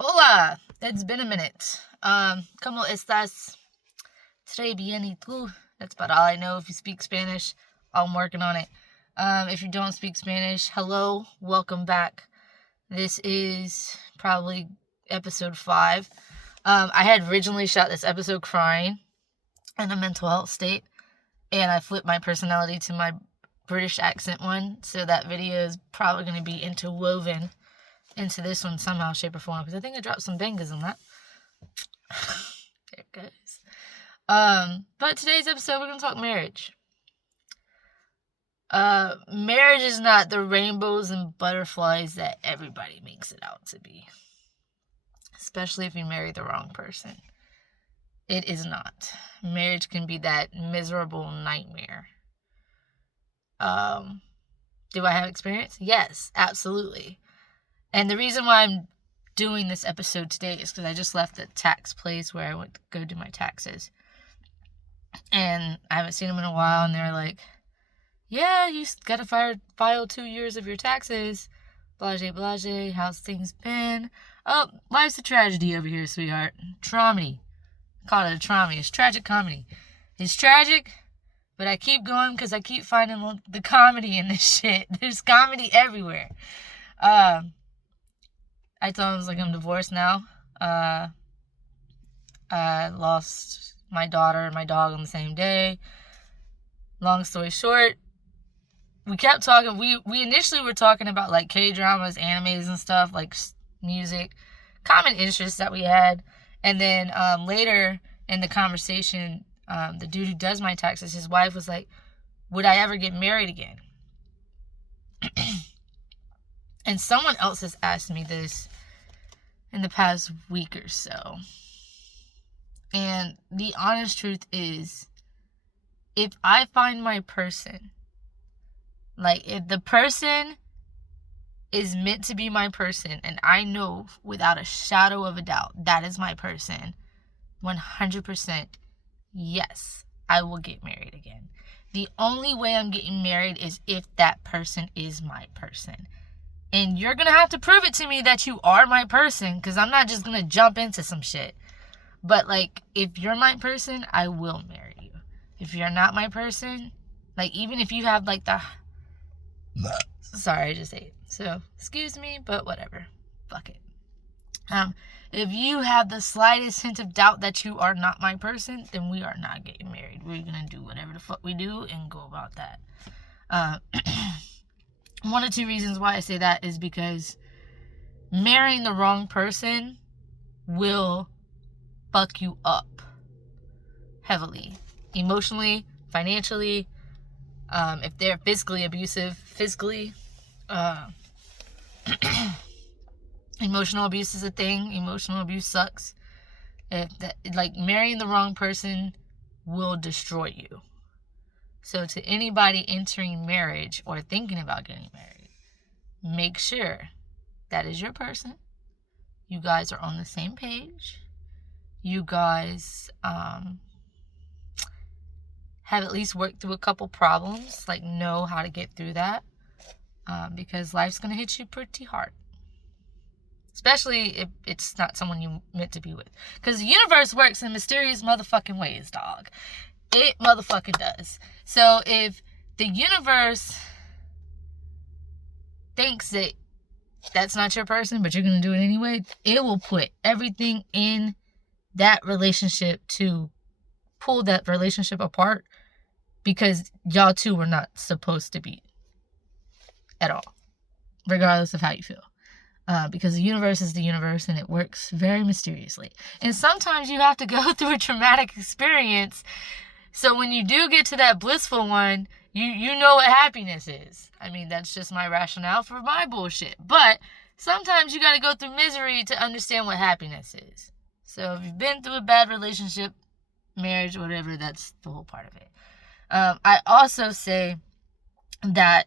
Hola, it's been a minute. ¿Cómo estás? Très bien, y tú? That's about all I know. If you speak Spanish, I'm working on it. If you don't speak Spanish, hello, welcome back. This is probably episode 5. I had originally shot this episode crying in a mental health state, and I flipped my personality to my British accent one, so that video is probably going to be interwoven into this one somehow, shape, or form, because I think I dropped some bangers on that. There it goes. But today's episode, we're going to talk marriage. Marriage is not the rainbows and butterflies that everybody makes it out to be. Especially if you marry the wrong person. It is not. Marriage can be that miserable nightmare. Do I have experience? Yes, absolutely. And the reason why I'm doing this episode today is because I just left the tax place where I went to go do my taxes. And I haven't seen them in a while, and they're like, yeah, you gotta file 2 years of your taxes. Blase, blase, how's things been? Oh, life's a tragedy over here, sweetheart. Traumedy. I call it a traumedy. It's tragic comedy. It's tragic, but I keep going because I keep finding the comedy in this shit. There's comedy everywhere. I told him, I was like, I'm divorced now. I lost my daughter and my dog on the same day. Long story short, we kept talking. We initially were talking about like K-dramas, animes and stuff, like music, common interests that we had. And then later in the conversation, the dude who does my taxes, his wife was like, would I ever get married again? And someone else has asked me this in the past week or so. And the honest truth is, if I find my person, like if the person is meant to be my person, and I know without a shadow of a doubt that is my person, 100%, yes, I will get married again. The only way I'm getting married is if that person is my person. And you're going to have to prove it to me that you are my person, because I'm not just going to jump into some shit. But, like, if you're my person, I will marry you. If you're not my person, like, even if you have, like, the... Sorry, I just ate. So, excuse me, but whatever. Fuck it. If you have the slightest hint of doubt that you are not my person, then we are not getting married. We're going to do whatever the fuck we do and go about that. One of 2 reasons why I say that is because marrying the wrong person will fuck you up heavily, emotionally, financially. If they're physically abusive, emotional abuse is a thing. Emotional abuse sucks. Marrying the wrong person will destroy you. So to anybody entering marriage or thinking about getting married, make sure that is your person. You guys are on the same page. You guys have at least worked through a couple problems, like know how to get through that, because life's going to hit you pretty hard. Especially if it's not someone you meant to be with. Because the universe works in mysterious motherfucking ways, dog. It motherfucking does. So if the universe thinks that that's not your person, but you're going to do it anyway, it will put everything in that relationship to pull that relationship apart, because y'all two were not supposed to be at all, regardless of how you feel. Because the universe is the universe, and it works very mysteriously. And sometimes you have to go through a traumatic experience, so when you do get to that blissful one, you know what happiness is. I mean, that's just my rationale for my bullshit. But sometimes you gotta go through misery to understand what happiness is. So if you've been through a bad relationship, marriage, whatever, that's the whole part of it. I also say that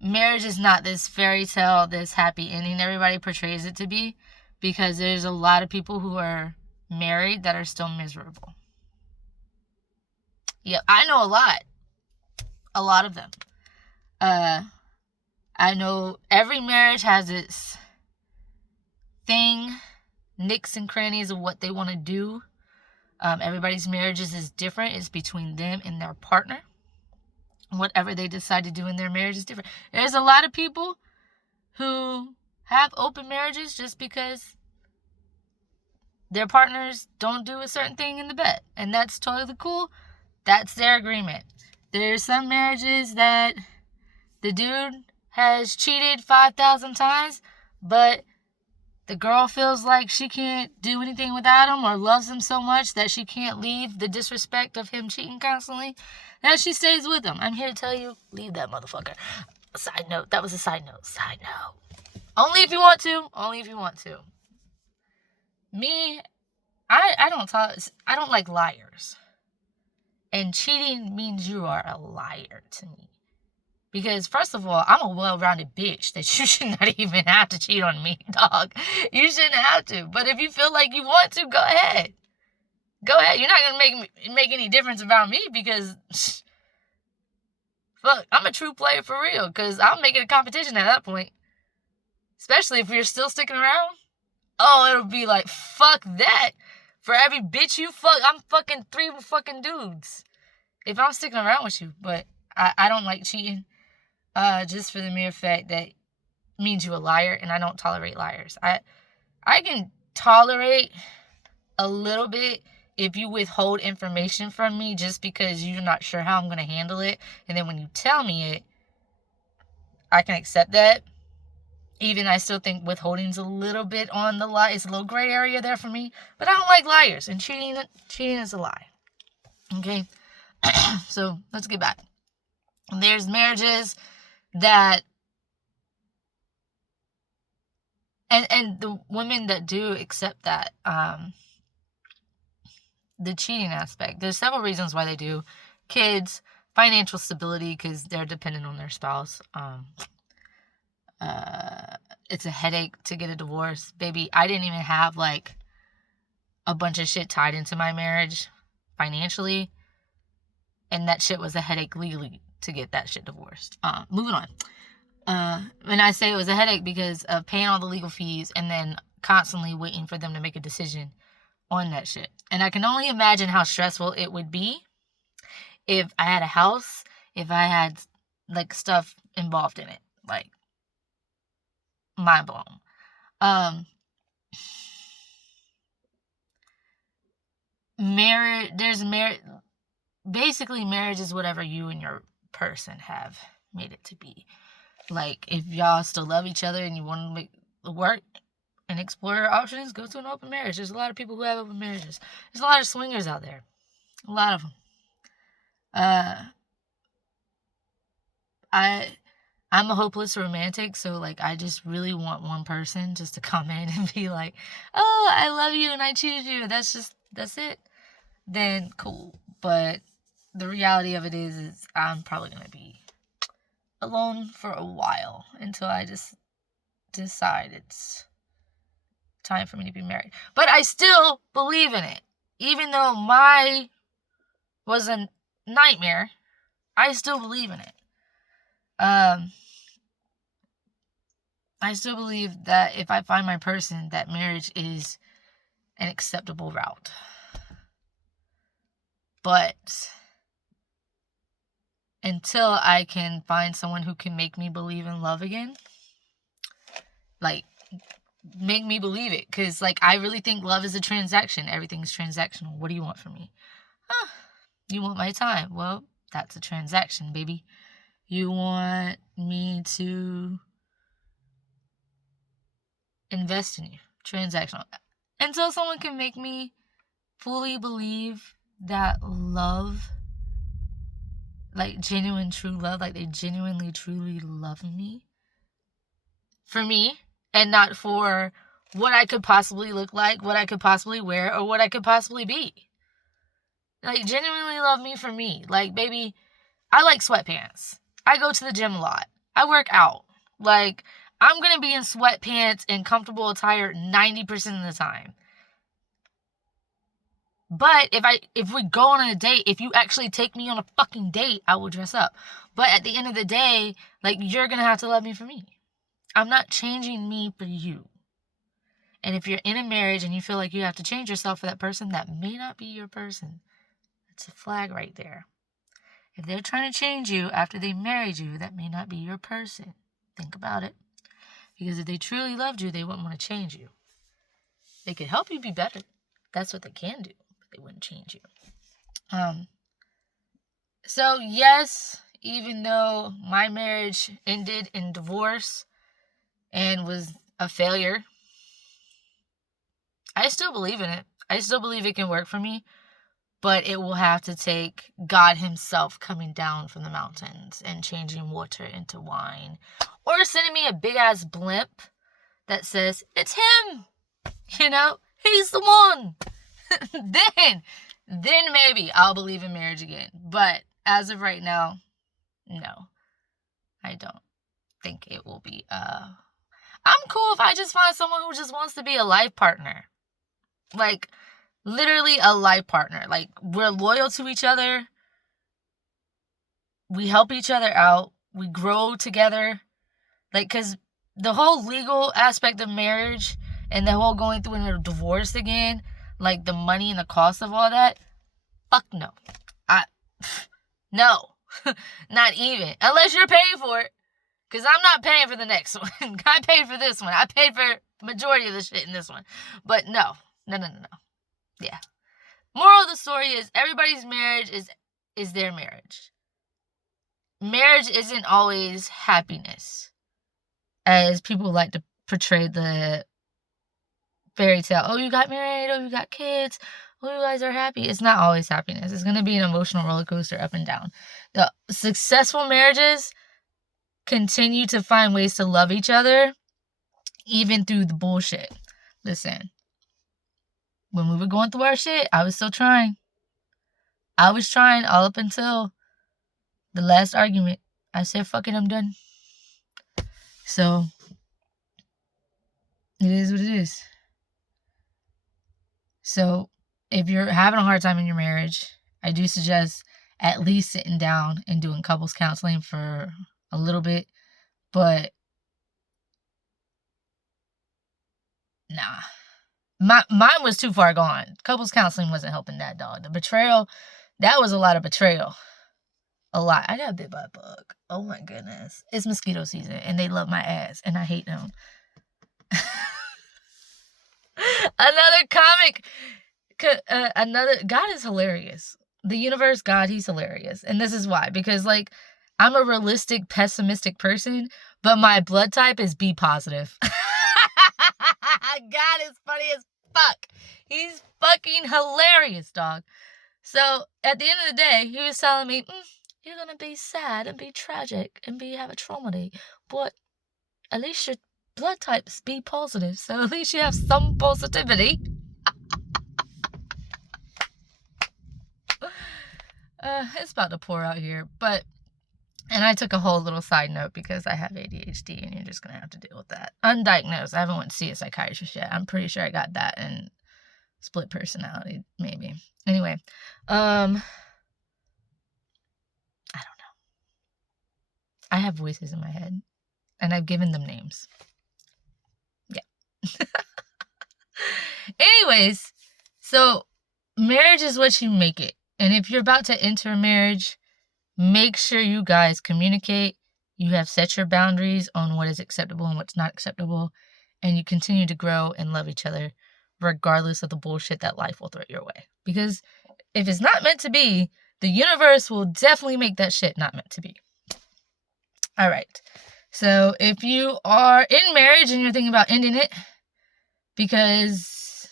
marriage is not this fairy tale, this happy ending everybody portrays it to be, because there's a lot of people who are married that are still miserable. Yep, I know a lot of them. I know every marriage has its thing nicks and crannies of what they want to do. Everybody's marriages is different. It's between them and their partner. Whatever they decide to do in their marriage is different. There's a lot of people who have open marriages just because their partners don't do a certain thing in the bed. And that's totally cool. That's their agreement. There's some marriages that the dude has cheated 5,000 times, but the girl feels like she can't do anything without him or loves him so much that she can't leave the disrespect of him cheating constantly, that she stays with him. I'm here to tell you, leave that motherfucker. Side note. That was a side note. Side note. Only if you want to. Only if you want to. Me, I don't like liars. And cheating means you are a liar to me. Because, first of all, I'm a well-rounded bitch that you should not even have to cheat on me, dog. You shouldn't have to. But if you feel like you want to, go ahead. Go ahead. You're not going to make any difference about me because, fuck, I'm a true player for real. Because I'll make it a competition at that point. Especially if you're still sticking around. Oh, it'll be like, fuck that. For every bitch you fuck, I'm fucking 3 fucking dudes. If I'm sticking around with you. But I don't like cheating. Just for the mere fact that means you a liar, and I don't tolerate liars. I can tolerate a little bit if you withhold information from me just because you're not sure how I'm going to handle it, and then when you tell me it, I can accept that. Even I still think withholding's a little bit on the lie. It's a little gray area there for me, but I don't like liars, and cheating is a lie. Okay, so let's get back. There's marriages that and the women that do accept that the cheating aspect, there's several reasons why they do. Kids, financial stability because they're dependent on their spouse. It's a headache to get a divorce. Baby, I didn't even have like a bunch of shit tied into my marriage financially, and that shit was a headache legally to get that shit divorced. Moving on. When I say it was a headache because of paying all the legal fees and then constantly waiting for them to make a decision on that shit. And I can only imagine how stressful it would be if I had a house, if I had like stuff involved in it. Like, mind blown. Basically marriage is whatever you and your person have made it to be. Like, if y'all still love each other and you want to make it work and explore your options, go to an open marriage. There's a lot of people who have open marriages. There's a lot of swingers out there. A lot of them. I'm a hopeless romantic, so like I just really want one person just to come in and be like, oh, I love you and I choose you. That's it. Then cool. But the reality of it is I'm probably going to be alone for a while until I just decide it's time for me to be married. But I still believe in it. Even though my was a nightmare, I still believe in it. I still believe that if I find my person, that marriage is an acceptable route. But until I can find someone who can make me believe in love again, like, make me believe it. Because, like, I really think love is a transaction. Everything's transactional. What do you want from me? You want my time. Well, that's a transaction, baby. You want me to invest in you. Transactional. Until someone can make me fully believe that love, like genuine, true love, like they genuinely, truly love me, for me, and not for what I could possibly look like, what I could possibly wear, or what I could possibly be. Like, genuinely love me for me. Like, baby, I like sweatpants. I go to the gym a lot. I work out. Like, I'm going to be in sweatpants and comfortable attire 90% of the time. But if we go on a date, if you actually take me on a fucking date, I will dress up. But at the end of the day, like, you're going to have to love me for me. I'm not changing me for you. And if you're in a marriage and you feel like you have to change yourself for that person, that may not be your person. That's a flag right there. If they're trying to change you after they married you, that may not be your person. Think about it. Because if they truly loved you, they wouldn't want to change you. They could help you be better. That's what they can do. But they wouldn't change you. So yes, even though my marriage ended in divorce and was a failure, I still believe in it. I still believe it can work for me, but it will have to take God himself coming down from the mountains and changing water into wine, or sending me a big ass blimp that says, it's him, he's the one. then maybe I'll believe in marriage again. But as of right now, no, I don't think it will be. I'm cool if I just find someone who just wants to be a life partner. Like, literally a life partner. Like, we're loyal to each other. We help each other out. We grow together. Like, because the whole legal aspect of marriage and the whole going through a divorce again, like the money and the cost of all that, fuck no. No. Not even. Unless you're paying for it. Because I'm not paying for the next one. I paid for this one. I paid for majority of the shit in this one. But no. No. Yeah. Moral of the story is everybody's marriage is their marriage. Marriage isn't always happiness, as people like to portray the fairy tale. Oh, you got married. Oh, you got kids. Oh, you guys are happy. It's not always happiness. It's going to be an emotional roller coaster up and down. The successful marriages continue to find ways to love each other, even through the bullshit. Listen. When we were going through our shit, I was still trying. I was trying all up until the last argument. I said, fuck it, I'm done. So, it is what it is. So, if you're having a hard time in your marriage, I do suggest at least sitting down and doing couples counseling for a little bit. But, nah. Mine was too far gone. Couples counseling wasn't helping that, dog. The betrayal, that was a lot of betrayal. A lot. I got bit by a bug. Oh my goodness. It's mosquito season and they love my ass and I hate them. Another comic. God is hilarious. The universe, God, he's hilarious. And this is why. Because, like, I'm a realistic, pessimistic person, but my blood type is B positive. God is funny as fuck. He's fucking hilarious, dog. So, at the end of the day, he was telling me, you're gonna be sad and be tragic and have a trauma day, but at least your blood type's B positive, so at least you have some positivity. It's about to pour out here, and I took a whole little side note because I have ADHD and you're just going to have to deal with that. Undiagnosed. I haven't went to see a psychiatrist yet. I'm pretty sure I got that and split personality, maybe. Anyway, I don't know. I have voices in my head and I've given them names. Yeah. Anyways, so marriage is what you make it. And if you're about to enter a marriage, make sure you guys communicate. You have set your boundaries on what is acceptable and what's not acceptable. And you continue to grow and love each other regardless of the bullshit that life will throw your way. Because if it's not meant to be, the universe will definitely make that shit not meant to be. All right. So if you are in marriage and you're thinking about ending it because,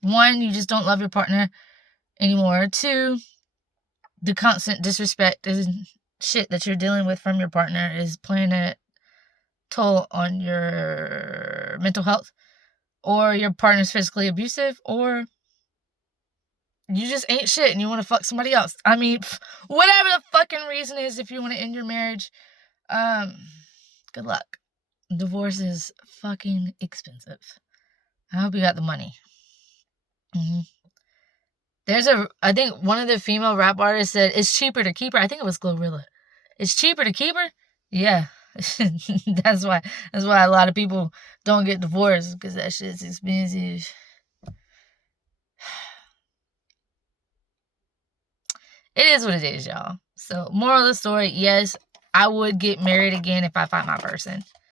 1, you just don't love your partner anymore. 2, the constant disrespect and shit that you're dealing with from your partner is playing a toll on your mental health, or your partner's physically abusive, or you just ain't shit and you want to fuck somebody else. I mean, whatever the fucking reason is, if you want to end your marriage, good luck. Divorce is fucking expensive. I hope you got the money. I think one of the female rap artists said, it's cheaper to keep her. I think it was Glorilla. It's cheaper to keep her? Yeah. That's why a lot of people don't get divorced, because that shit's expensive. It is what it is, y'all. So, moral of the story, yes, I would get married again if I find my person.